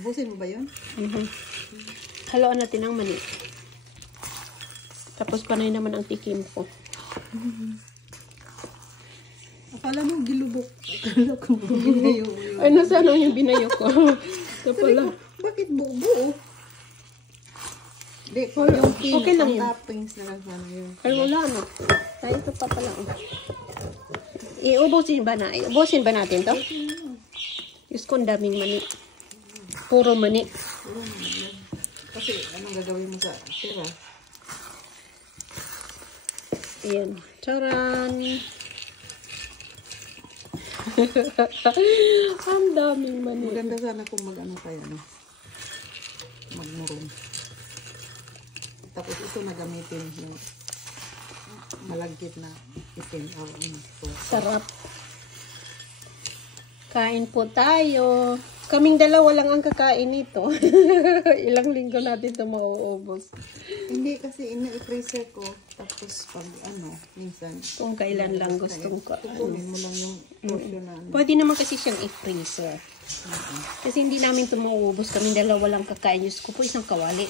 Ubusin mo ba yun? Haluan natin ang mani. Tapos panay naman ang tikim ko. Akala mo gilubok. Akala ko binayo. Ay, nasaan yung binayo ko? Ito pala. Bakit buo? Hindi, yung pin, okay lang yun. Toppings na lang sana yun. Ay, wala no. Tayo ito pa pala. Iubusin ba na? Iubusin ba natin to? Diyos ko, ang daming mani. Puro mani. Kasi anong gagawin mo sa tira? Ayan. Charan! Ang daming mani. Maganda sana kung mag-ano tayo, no? Magmurong. Tapos ito na gamitin yung malagkit na itim. Sarap. Kain po tayo. Kaming dalawa lang ang kakain nito. Ilang linggo natin ito mauubos. Hindi kasi ina-freezer ko. Tapos pag minsan. Kung kailan lang gustong ko. Tukunin mo lang yung portion na Pwede naman kasi siyang i-freezer. Kasi hindi namin ito mauubos. Kaming dalawa lang kakain. Diyos ko po, isang kawali.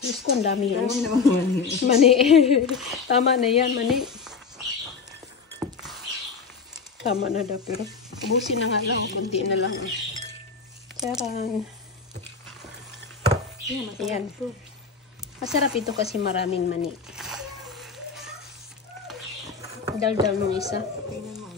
Diyos ko, ang dami yan. Mani. Tama na yan, mani. Tama na daw, pero ubusin na nga lang. Kunti na lang. Charang. Ayan. Masarap ito kasi maraming mani. Dal-dal nung isa. Tingnan mo.